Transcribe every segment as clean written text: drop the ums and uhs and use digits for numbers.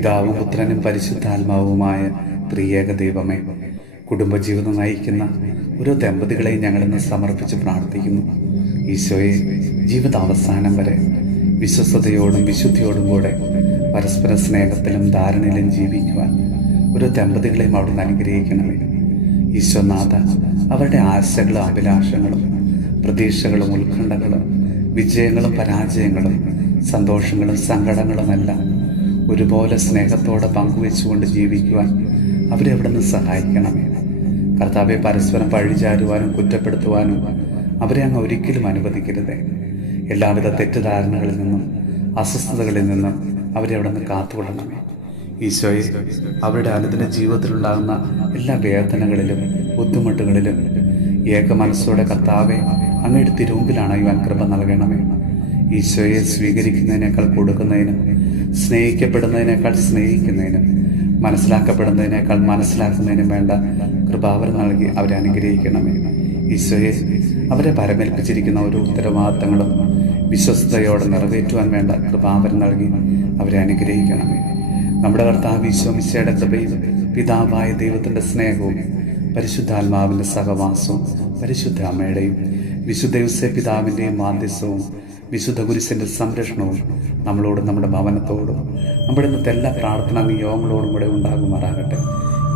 പിതാവും പുത്രനും പരിശുദ്ധാത്മാവുമായ ത്രിയേക ദൈവമേ, കുടുംബജീവിതം നയിക്കുന്ന ഓരോ ദമ്പതികളെയും ഞങ്ങളിന്ന് സമർപ്പിച്ച് പ്രാർത്ഥിക്കുന്നു. ഈശോയെ, ജീവിതാവസാനം വരെ വിശ്വസ്തയോടും വിശുദ്ധിയോടും കൂടെ പരസ്പര സ്നേഹത്തിലും ധാരണയിലും ജീവിക്കുവാൻ ഓരോ ദമ്പതികളെയും അവിടുന്ന് അനുഗ്രഹിക്കണമേ. ഈശോനാഥ, അവരുടെ ആശകളും അഭിലാഷങ്ങളും പ്രതീക്ഷകളും ഉത്കണ്ഠകളും വിജയങ്ങളും പരാജയങ്ങളും സന്തോഷങ്ങളും സങ്കടങ്ങളുമെല്ലാം ഒരുപോലെ സ്നേഹത്തോടെ പങ്കുവെച്ചുകൊണ്ട് ജീവിക്കുവാൻ അവരെ അവിടുന്ന് സഹായിക്കണമേ. കർത്താവെ, പരസ്പരം പഴിചാരുവാനും കുറ്റപ്പെടുത്തുവാനും അവരെ അങ്ങ് ഒരിക്കലും അനുവദിക്കരുതേ. എല്ലാവിധ തെറ്റിദ്ധാരണകളിൽ നിന്നും അസ്വസ്ഥതകളിൽ നിന്നും അവരെ അവിടുന്ന് കാത്തുകൊള്ളണമേ. ഈശോയെ, അവരുടെ അനുദിന ജീവിതത്തിലുണ്ടാകുന്ന എല്ലാ വേദനകളിലും ബുദ്ധിമുട്ടുകളിലും ഏക മനസ്സോടെ കർത്താവെ അങ്ങയുടെ തിരുമുമ്പിലാണ് ഇവൻ കൃപ നൽകണമേ. ഈശോയെ സ്വീകരിക്കുന്നതിനേക്കാൾ കൊടുക്കുന്നതിനും സ്നേഹിക്കപ്പെടുന്നതിനേക്കാൾ സ്നേഹിക്കുന്നതിനും മനസ്സിലാക്കപ്പെടുന്നതിനേക്കാൾ മനസ്സിലാക്കുന്നതിനും വേണ്ട കൃപാവരം നൽകി അവരെ അനുഗ്രഹിക്കണമേ. ഈശോയെ, അവരെ പരമേൽപ്പിച്ചിരിക്കുന്ന ഓരോ ഉത്തരവാദിത്തങ്ങളും വിശ്വസ്തയോടെ നിറവേറ്റുവാൻ വേണ്ട കൃപാവരം നൽകി അവരെ അനുഗ്രഹിക്കണമേ. നമ്മുടെ കർത്താവ് ഈശോ മിശിഹായുടെ കൃപയും പിതാവായ ദൈവത്തിൻ്റെ സ്നേഹവും പരിശുദ്ധാത്മാവിൻ്റെ സഹവാസവും പരിശുദ്ധ അമ്മയുടെയും വിശുദ്ധ യോസേപ്പ് പിതാവിൻ്റെയും മാധ്യസ്ഥവും വിശുദ്ധ കുരിശിൻ്റെ സംരക്ഷണവും നമ്മളോടും നമ്മുടെ ഭവനത്തോടും നമ്മുടെ ഇന്നത്തെ എല്ലാ പ്രാർത്ഥനാ നിയോഗങ്ങളോടും കൂടെ ഉണ്ടാകുമാറാകട്ടെ,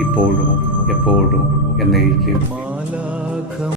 ഇപ്പോഴും എപ്പോഴും എന്നേക്കും.